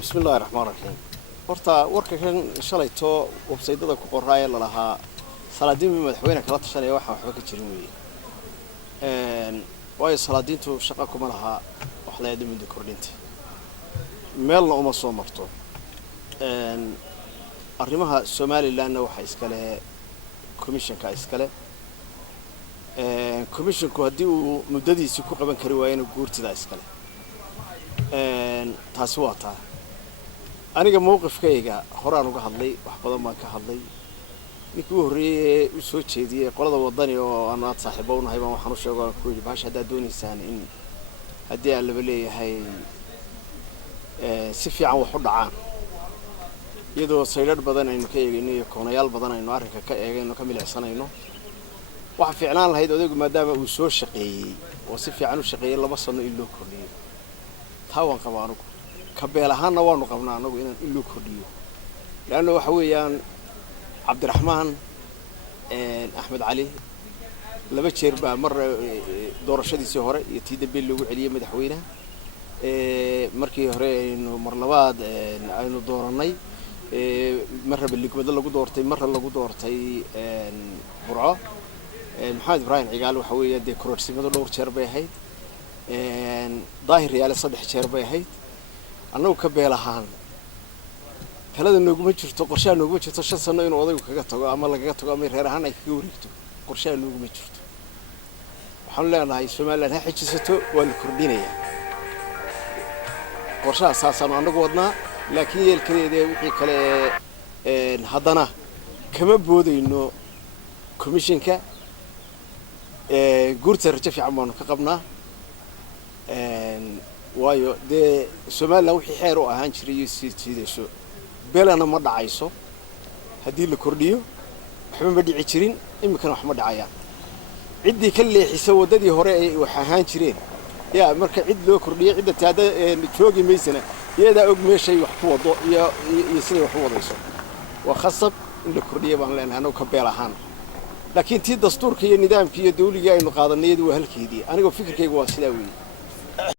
بسم الله الرحمن الرحيم. horta warka kan shalayto website-da ku qoraay la lahaa salaadiin madaxweyne kala tashanaya waxa waxba ka jirin weeye. way salaadiintu shaqo kuma laha wax la yidhi mid kordhinta. meelna uma soo marto. arrimaha Somaliland waxa iska leh commission-ka iska leh. commission-ku hadii uu muddadiisa ku qaban kari waayeen guurtida iska leh. taasi waa taa aniga mowqifkayga horaan uga hadlay wax badan baan ka hadlay ninkii u horeeyay u soo jeediyay qolada wadani oo aan saaxiibo u nahay baan waxaan u sheegay ku yiri baash hadaa doonaysaan in hadii aan laba leeyahay si fiican wax u dhacaan iyadoo saydad badan aynu ka eegayno iyo koonayaal badan aynu arrinka ka eegayno ka milicsanayno waxa fiicnaan lahayd odaygu maadaama uu soo shaqeeyay oo si fiican u shaqeeyay 2 sano in loo kordhiyo taawan qabaano kabeel ahaanna waanu qabnaa anagu inaan in loo kordhiyo laana waxa weeyaan Cabdiraxmaan Axmed Cali laba jeer baa mar doorashadiisii hore iyo tii dambe loogu celiyay madaxweynaha markii hore aynu mar labaad aynu dooranay marraba ligmada lagu doortay marra lagu doortay Burco Maxamed Ibrahim Cigaal waxa weeyaan de kororsimada dhowr jeer bay ahayd daahir yaale 3 jeer bay ahayd annagu ka beel ahaan talada nooguma jirto qorshaha nooguma jirto 5 sano inuu odaygu kaga tago ama lagaga tago ama reer ahaan ay kaga wareegto qorshaha nooguma jirto waxaan leenahay Soomaaliland ha xijisato waa la kordhinaya qorshaha saasan annagu wadnaa laakiin yeelkadeeda wixii kale haddana kama boodayno commission-ka guurta rajo fiican baan ka qabnaa waayo de Soomaaliland wixii xeer u ahaan jiray sideeso beelana ma dhacayso hadii la kordhiyo waxba ma dhici jirin imikana wax ma dhacayaan cidii ka leexisay wadadii hore ay wax ahaan jireen yaa marka cid loo kordhiyo cid taada joogi meysana iyada og meeshay wax ku wado iyo sidii wax u wadayso waa khasab in la kordhiyo baan leenahay anoo ka beel ahaan laakiin tii dastuurka iyo nidaamka iyo dawliga aynu qaadanay waa halkeedii aniga fikirkaygu waa sidaa weeye